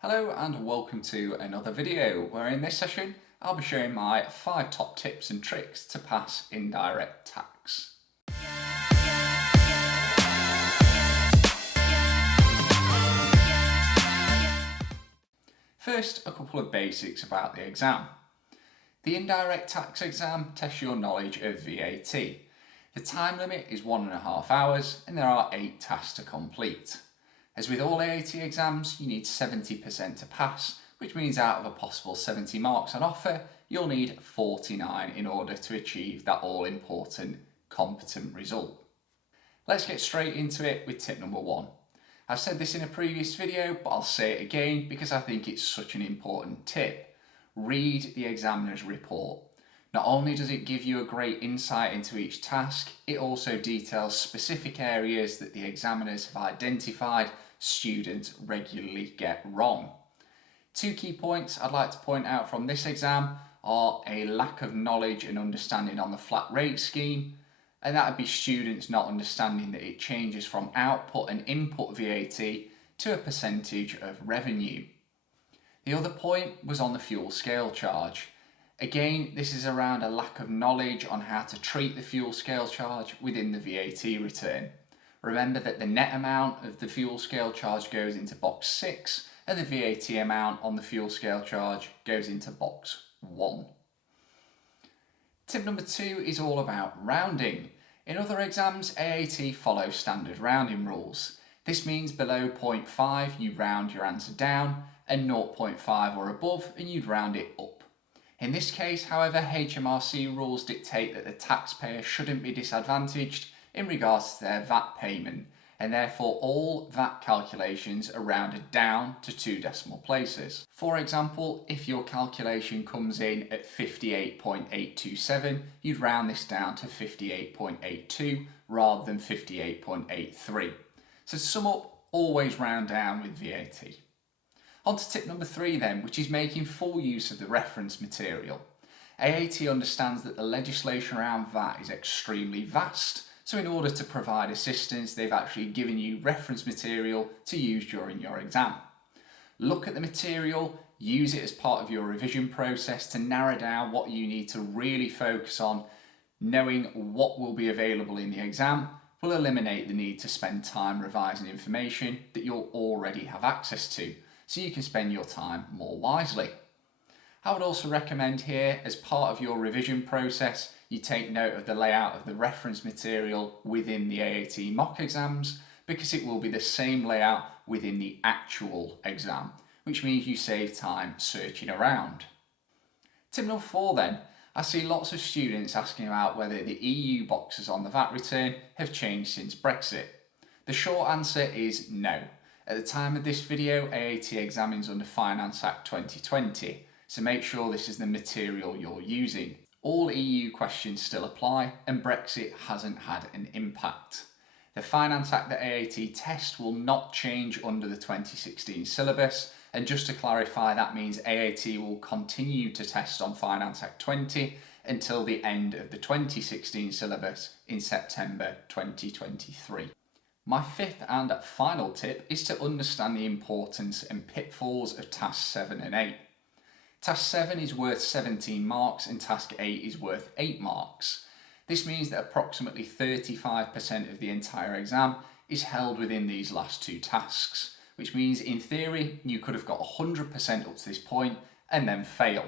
Hello and welcome to another video where in this session I'll be showing my 5 top tips and tricks to pass indirect tax. First, a couple of basics about the exam. The indirect tax exam tests your knowledge of VAT. The time limit is 1.5 hours and there are 8 tasks to complete. As with all AAT exams, you need 70% to pass, which means out of a possible 70 marks on offer, you'll need 49 in order to achieve that all-important competent result. Let's get straight into it with tip number 1. I've said this in a previous video, but I'll say it again because I think it's such an important tip. Read the examiner's report. Not only does it give you a great insight into each task, it also details specific areas that the examiners have identified students regularly get wrong. 2 key points I'd like to point out from this exam are a lack of knowledge and understanding on the flat rate scheme, and that would be students not understanding that it changes from output and input VAT to a percentage of revenue. The other point was on the fuel scale charge. Again, this is around a lack of knowledge on how to treat the fuel scale charge within the VAT return. Remember that the net amount of the fuel scale charge goes into box 6 and the VAT amount on the fuel scale charge goes into box 1. Tip number 2 is all about rounding. In other exams, AAT follows standard rounding rules. This means below 0.5 you round your answer down and 0.5 or above and you'd round it up. In this case, however, HMRC rules dictate that the taxpayer shouldn't be disadvantaged in regards to their VAT payment, and therefore all VAT calculations are rounded down to 2 decimal places. For example, if your calculation comes in at 58.827, you'd round this down to 58.82 rather than 58.83. So to sum up, always round down with VAT. On to tip number 3 then, which is making full use of the reference material. AAT understands that the legislation around VAT is extremely vast, so in order to provide assistance, they've actually given you reference material to use during your exam. Look at the material, use it as part of your revision process to narrow down what you need to really focus on. Knowing what will be available in the exam will eliminate the need to spend time revising information that you'll already have access to, so you can spend your time more wisely. I would also recommend here, as part of your revision process, you take note of the layout of the reference material within the AAT mock exams, because it will be the same layout within the actual exam, which means you save time searching around. Tip number 4 then, I see lots of students asking about whether the EU boxes on the VAT return have changed since Brexit. The short answer is no. At the time of this video, AAT examines under Finance Act 2020, so make sure this is the material you're using. All EU questions still apply and Brexit hasn't had an impact. The Finance Act that AAT test will not change under the 2016 syllabus, and just to clarify, that means AAT will continue to test on Finance Act 20 until the end of the 2016 syllabus in September 2023. My 5th and final tip is to understand the importance and pitfalls of Task 7 and 8. Task 7 is worth 17 marks and Task 8 is worth 8 marks. This means that approximately 35% of the entire exam is held within these last 2 tasks, which means in theory you could have got 100% up to this point and then fail.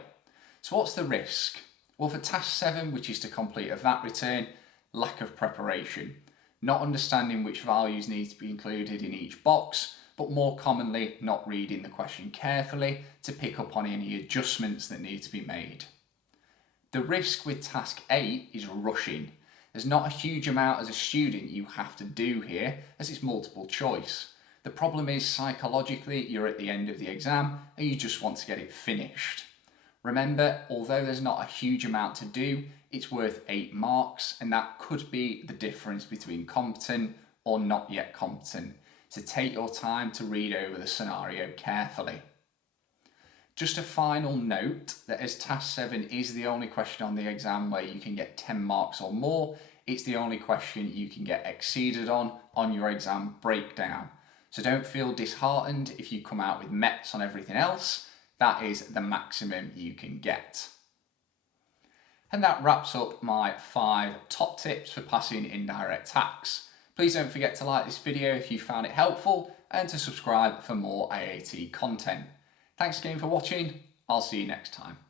So what's the risk? Well, for Task 7, which is to complete a VAT return, lack of preparation. Not understanding which values need to be included in each box, but more commonly not reading the question carefully to pick up on any adjustments that need to be made. The risk with Task 8 is rushing. There's not a huge amount as a student you have to do here, as it's multiple choice. The problem is psychologically you're at the end of the exam and you just want to get it finished. Remember, although there's not a huge amount to do, it's worth 8 marks, and that could be the difference between competent or not yet competent. So take your time to read over the scenario carefully. Just a final note that as Task 7 is the only question on the exam where you can get 10 marks or more, it's the only question you can get exceeded on your exam breakdown. So don't feel disheartened if you come out with METs on everything else. That is the maximum you can get. And that wraps up my 5 top tips for passing indirect tax. Please don't forget to like this video if you found it helpful and to subscribe for more AAT content. Thanks again for watching. I'll see you next time.